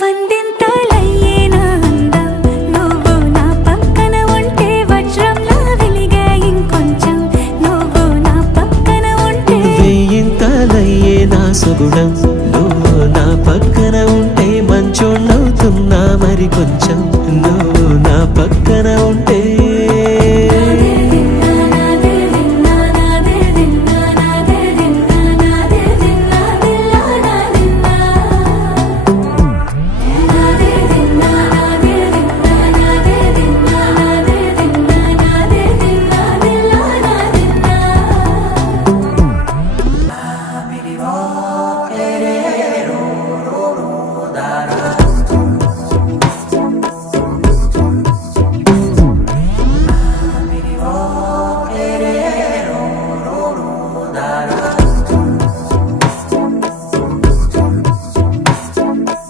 వందింతలయ్యేనా అందం నువ్వు నా పక్కన ఉంటే వజ్రంలా వెలిగే ఇంకొంచెం నువ్వు నా పక్కన ఉంటే వెయ్యింతలయ్యేనా సుగుణం నువ్వు నా పక్కన ఉంటే మంచోణ్ణవుతున్నా మరి కొంచెం